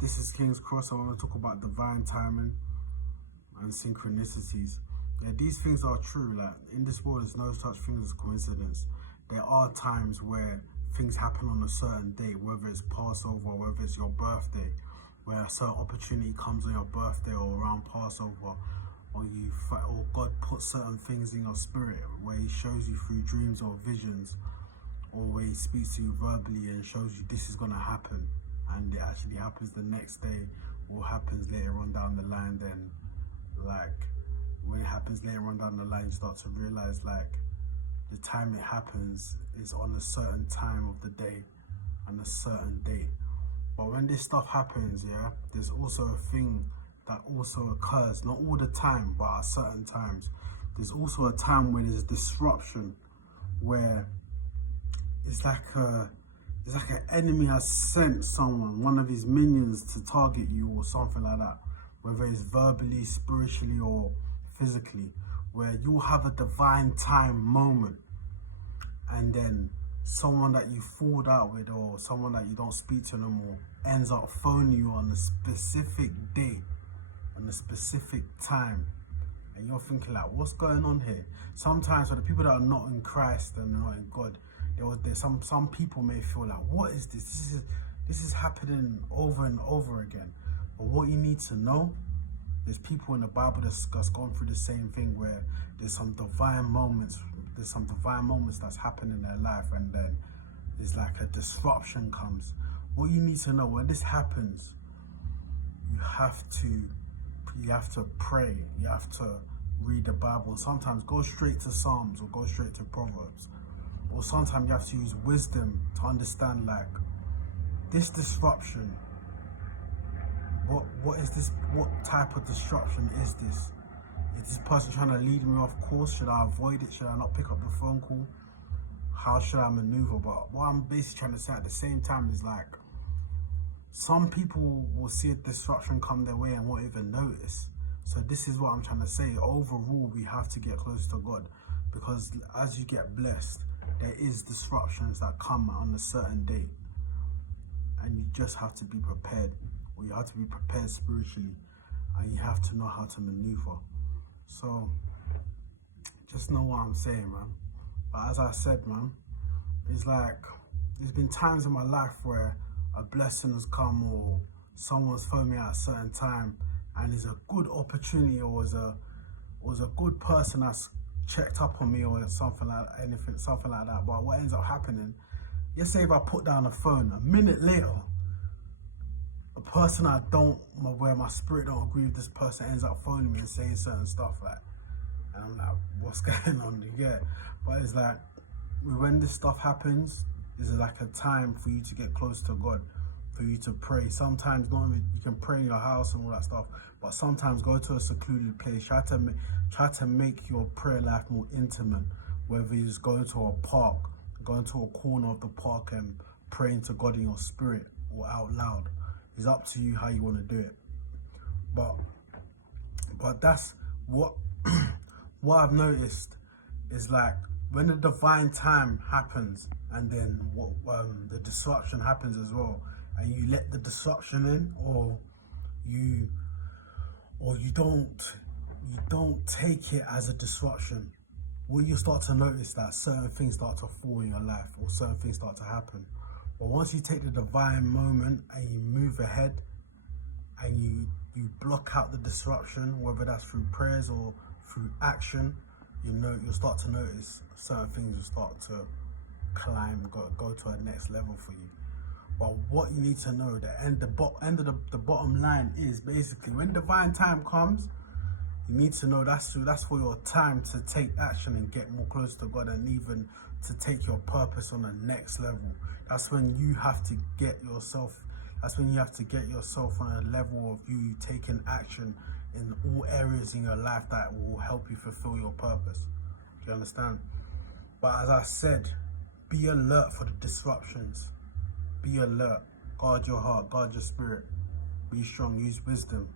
this is King's Cross. I want to talk about divine timing and synchronicities. Yeah, these things are true. Like, in this world, there's no such thing as coincidence. There are times where things happen on a certain date, whether it's Passover, whether it's your birthday, where a certain opportunity comes on your birthday or around Passover, or God puts certain things in your spirit, where He shows you through dreams or visions, or where He speaks to you verbally and shows you this is gonna happen, and it actually happens the next day, or happens later on down the line. Then, like, when it happens later on down the line, you start to realize, like, the time it happens is on a certain time of the day, on a certain date. But when this stuff happens, yeah, there's also a thing that also occurs, not all the time, but at certain times. There's also a time where there's disruption, where it's like an enemy has sent someone, one of his minions, to target you or something like that, whether it's verbally, spiritually, or physically, where you'll have a divine time moment, and then someone that you falled out with or someone that you don't speak to no more ends up phoning you on a specific date, on a specific time, and you're thinking, like, what's going on here? Sometimes for the people that are not in Christ and not in God, there's some people may feel like, what is this? This is happening over and over again. But what you need to know, there's people in the Bible that's gone through the same thing, where there's some divine moments that's happening in their life, and then there's like a disruption comes. What you need to know, when this happens, you have to pray, you have to read the Bible. Sometimes go straight to Psalms or go straight to Proverbs, or sometimes you have to use wisdom to understand, like, this disruption, what is this? What type of disruption is this? Is this person trying to lead me off course? Should I avoid it? Should I not pick up the phone call? How should I maneuver? But what I'm basically trying to say at the same time is, like, some people will see a disruption come their way and won't even notice. So this is what I'm trying to say. Overall, we have to get close to God, because as you get blessed, there is disruptions that come on a certain date, and you just have to be prepared, or you have to be prepared spiritually, and you have to know how to maneuver. So just know what I'm saying, man. But as I said, man, it's like, there's been times in my life where a blessing has come, or someone's phoned me at a certain time, and it's a good opportunity, or was a good person that's checked up on me, or something like that. But what ends up happening, let's say if I put down the phone, a minute later, a person where my spirit don't agree with, this person ends up phoning me and saying certain stuff, like, and I'm like, what's going on? Yeah. But it's like, when this stuff happens, there's like a time for you to get close to God, for you to pray. Sometimes you can pray in your house and all that stuff, but sometimes go to a secluded place. Try to make your prayer life more intimate, whether it's going to a park, going to a corner of the park and praying to God in your spirit or out loud. It's up to you how you want to do it. But that's what what I've noticed is, like, when the divine time happens, and then the disruption happens as well, and you let the disruption in, or you don't take it as a disruption, well, you start to notice that certain things start to fall in your life, or certain things start to happen. But once you take the divine moment and you move ahead, and you block out the disruption, whether that's through prayers or through action, you'll start to notice certain things will start to climb, go to a next level for you. But what you need to know, the bottom line is, basically, when divine time comes, you need to know that's for your time to take action and get more close to God, and even to take your purpose on the next level. That's when you have to get yourself on a level of you taking action in all areas in your life that will help you fulfill your purpose. Do you understand? But as I said, be alert for the disruptions. Be alert. Guard your heart, guard your spirit. Be strong, use wisdom.